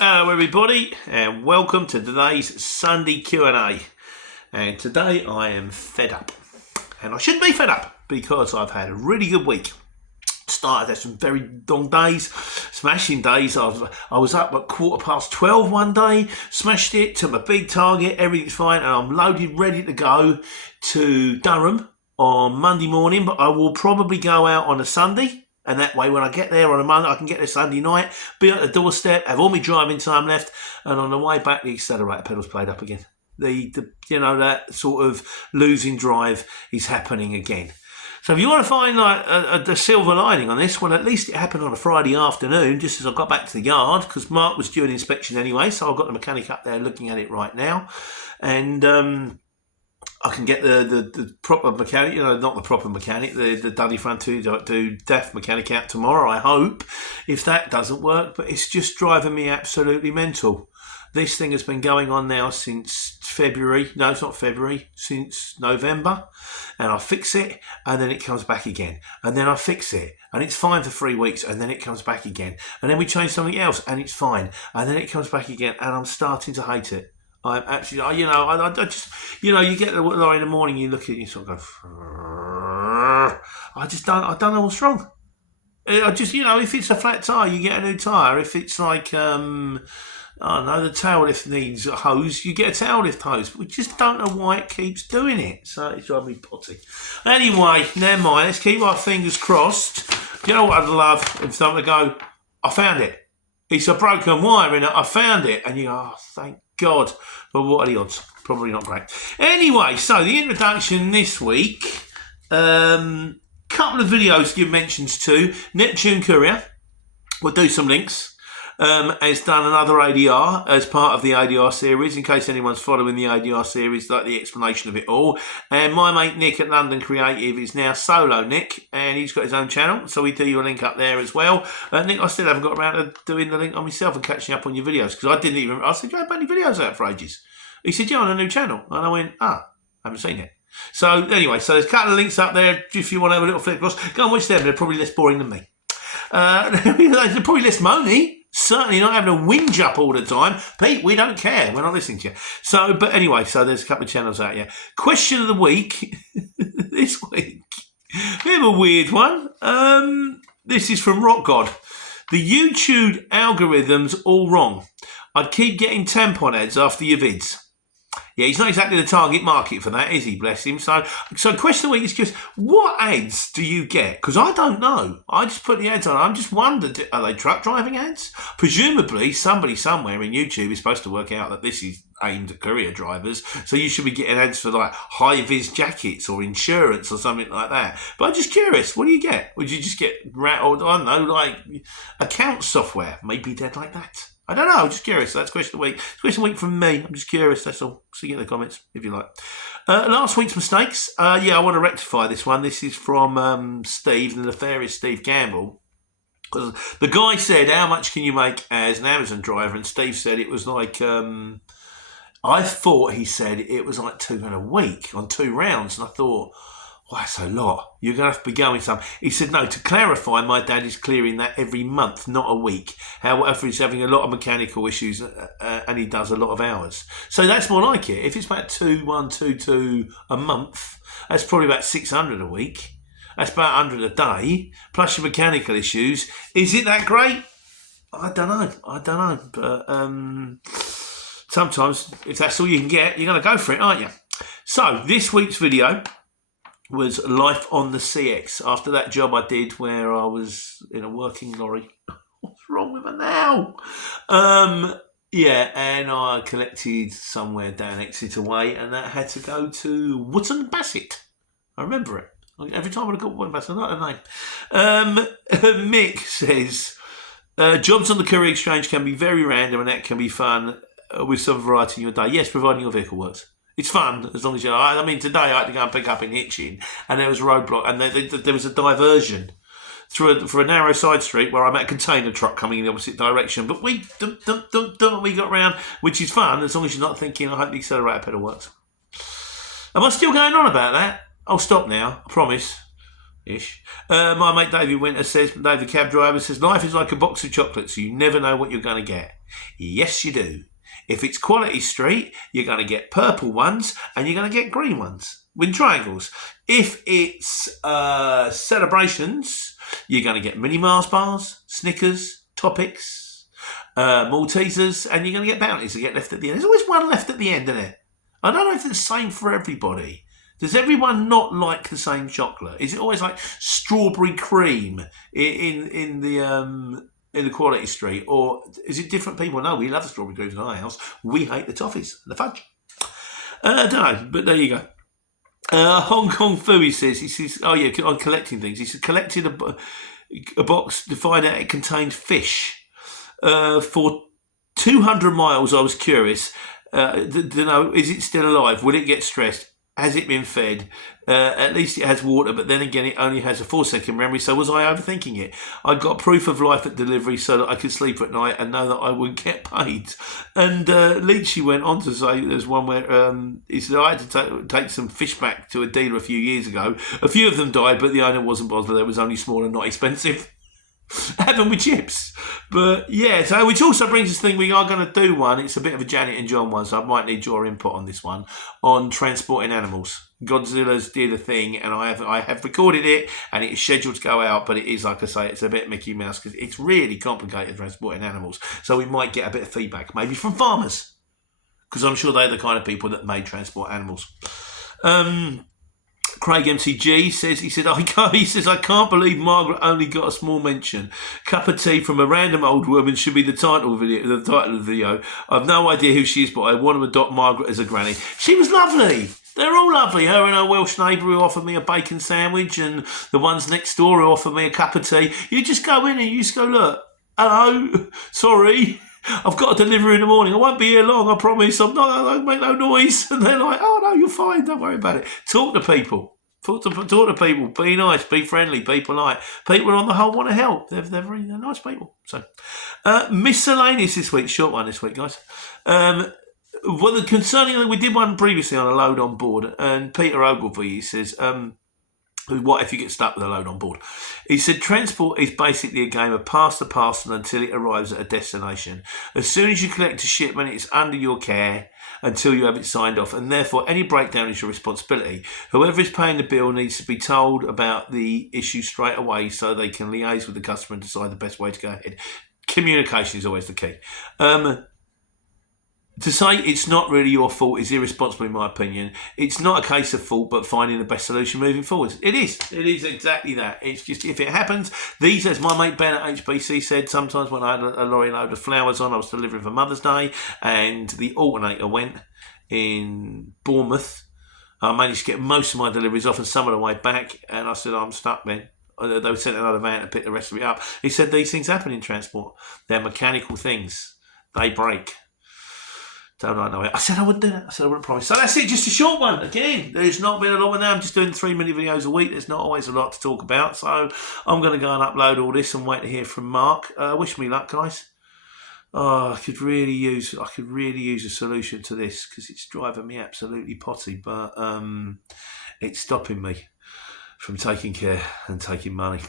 Hello everybody and welcome to today's Sunday Q&A. And today I am fed up. And I shouldn't be fed up because I've had a really good week. Had some very long days, smashing days. I was up at 12:15 one day, smashed it, took my big target, everything's fine, and I'm loaded, ready to go to Durham on Monday morning, but I will probably go out on a Sunday. And that way, when I get there on a Monday, I can get there Sunday night, be at the doorstep, have all my driving time left, and on the way back, the accelerator pedal's played up again. That sort of losing drive is happening again. So if you want to find the silver lining on this, well, at least it happened on a Friday afternoon, just as I got back to the yard, because Mark was due an inspection anyway, so I've got the mechanic up there looking at it right now, and I can get the proper mechanic, not the proper mechanic, the Dudley Front 2 DEF mechanic out tomorrow, I hope, if that doesn't work. But it's just driving me absolutely mental. This thing has been going on now since February. No, it's not February, since November. And I fix it, and then it comes back again. And then I fix it, and it's fine for 3 weeks, and then it comes back again. And then we change something else, and it's fine. And then it comes back again, and I'm starting to hate it. I'm actually, I just, you get the line in the morning, you look at it, you sort of go, I don't know what's wrong. I just, if it's a flat tyre, you get a new tyre. If it's like, the tail lift needs a hose, you get a tail lift hose. But we just don't know why it keeps doing it. So it's driving me potty. Anyway, never mind. Let's keep our fingers crossed. Do you know what I'd love? If someone would go, I found it. It's a broken wire in it. I found it. And you go, oh, thank God. But what are the odds? Probably not great. Anyway, so the introduction this week. Couple of videos to give mentions to. Neptune Courier. We'll do some links. Has done another ADR as part of the ADR series, in case anyone's following the ADR series, like the explanation of it all. And my mate Nick at London Creative is now solo Nick, and he's got his own channel, so we do you a link up there as well. Nick, I still haven't got around to doing the link on myself and catching up on your videos, because I said, you haven't had any videos out for ages. He said, yeah, on a new channel. And I went, I haven't seen it. So anyway, so there's a couple of links up there if you want to have a little flick across. Go and watch them, they're probably less boring than me. They're probably less moany. Certainly not having a whinge up all the time. Pete, we don't care. We're not listening to you. So, but anyway, so there's a couple of channels out here. Question of the week. This week. Bit of a weird one. This is from Rock God. The YouTube algorithm's all wrong. I'd keep getting tampon ads after your vids. Yeah, he's not exactly the target market for that, is he? Bless him. So question of the week is just, what ads do you get? Because I don't know. I just put the ads on. I'm just wondered, are they truck driving ads? Presumably, somebody somewhere in YouTube is supposed to work out that this is aimed at courier drivers. So you should be getting ads for like high-vis jackets or insurance or something like that. But I'm just curious, what do you get? Would you just get, I don't know, like account software? Maybe they're like that. I don't know, I'm just curious. That's question of the week. Question of the week from me. I'm just curious, that's all. See you in the comments, if you like. Last week's mistakes. I want to rectify this one. This is from Steve, the nefarious Steve Campbell. Because the guy said, how much can you make as an Amazon driver? And Steve said it was like, I thought he said it was like $200 a week on 2 rounds. And I thought, well, that's a lot. You're going to have to be going some. He said, no, to clarify, my dad is clearing that every month, not a week. However, he's having a lot of mechanical issues and he does a lot of hours. So that's more like it. If it's about 2,122 a month, that's probably about 600 a week. That's about 100 a day, plus your mechanical issues. Is it that great? I don't know. But sometimes, if that's all you can get, you're going to go for it, aren't you? So, this week's video was life on the CX. After that job I did where I was in a working lorry. What's wrong with her now? And I collected somewhere down Exeter way, and that had to go to Wootton Bassett. I remember it. Every time I got Wootton Bassett, I know the name. Mick says, jobs on the courier exchange can be very random, and that can be fun with some variety in your day. Yes, providing your vehicle works. It's fun, as long as today I had to go and pick up in Hitchin, and there was a roadblock, and there was a diversion for a narrow side street where I'm at a container truck coming in the opposite direction. But we got around, which is fun, as long as you're not thinking, I hope the accelerator pedal works. Am I still going on about that? I'll stop now, I promise. Ish. My mate David Winter says, Dave the cab driver says, life is like a box of chocolates, so you never know what you're going to get. Yes, you do. If it's Quality Street, you're going to get purple ones and you're going to get green ones with triangles. If it's Celebrations, you're going to get mini Mars bars, Snickers, Topics, Maltesers, and you're going to get bounties that get left at the end. There's always one left at the end, isn't it? I don't know if it's the same for everybody. Does everyone not like the same chocolate? Is it always like strawberry cream in the Quality Street, or is it different people? No, we love the strawberry creams in our house. We hate the toffees and the fudge. I don't know, but there you go. Hong Kong Fooey says, oh yeah, on collecting things. He said, collected a box to find out it contained fish. For 200 miles, I was curious. Is it still alive? Will it get stressed? Has it been fed? At least it has water, but then again, it only has a 4-second memory. So was I overthinking it? I got proof of life at delivery so that I could sleep at night and know that I would get paid. And Leachy went on to say there's one where he said, I had to take some fish back to a dealer a few years ago. A few of them died, but the owner wasn't bothered. It was only small and not expensive. Have them with chips. But yeah, so which also brings us to the thing, we are going to do one. It's a bit of a Janet and John one, so I might need your input on this one, on transporting animals. Godzilla's did a thing, and I have recorded it, and it is scheduled to go out, but it is, like I say, it's a bit Mickey Mouse because it's really complicated transporting animals. So we might get a bit of feedback, maybe from farmers, because I'm sure they're the kind of people that may transport animals. Craig MCG says, I can't believe Margaret only got a small mention. Cup of tea from a random old woman should be the title of the video. I've no idea who she is, but I want to adopt Margaret as a granny. She was lovely. They're all lovely. Her and her Welsh neighbour who offered me a bacon sandwich, and the ones next door who offered me a cup of tea. You just go in and you just go, look, hello, sorry, I've got a delivery in the morning. I won't be here long, I promise. I don't make no noise. And they're like, oh, no, you're fine. Don't worry about it. Talk to people. Talk to people. Be nice. Be friendly. Be polite. People on the whole want to help. They're nice people. So, miscellaneous this week. Short one this week, guys. Concerning, we did one previously on a load on board, and Peter Ogilvie says, what if you get stuck with a load on board? He said, transport is basically a game of pass the parcel until it arrives at a destination. As soon as you collect a shipment, it's under your care until you have it signed off, and therefore any breakdown is your responsibility. Whoever is paying the bill needs to be told about the issue straight away so they can liaise with the customer and decide the best way to go ahead. Communication is always the key. To say it's not really your fault is irresponsible in my opinion. It's not a case of fault, but finding the best solution moving forward. It is exactly that. It's just, if it happens, these, as my mate Ben at HBC said, sometimes when I had a lorry load of flowers on, I was delivering for Mother's Day, and the alternator went in Bournemouth. I managed to get most of my deliveries off and some of the way back, and I said, I'm stuck, Ben. They sent another van to pick the rest of it up. He said, these things happen in transport. They're mechanical things. They break. Don't I know it? I said I wouldn't do that. I said I wouldn't promise. So that's it, just a short one. Again, there's not been a lot of that. I'm just doing 3-minute videos a week. There's not always a lot to talk about. So I'm going to go and upload all this and wait to hear from Mark. Wish me luck, guys. I could really use a solution to this because it's driving me absolutely potty. But it's stopping me from taking care and taking money.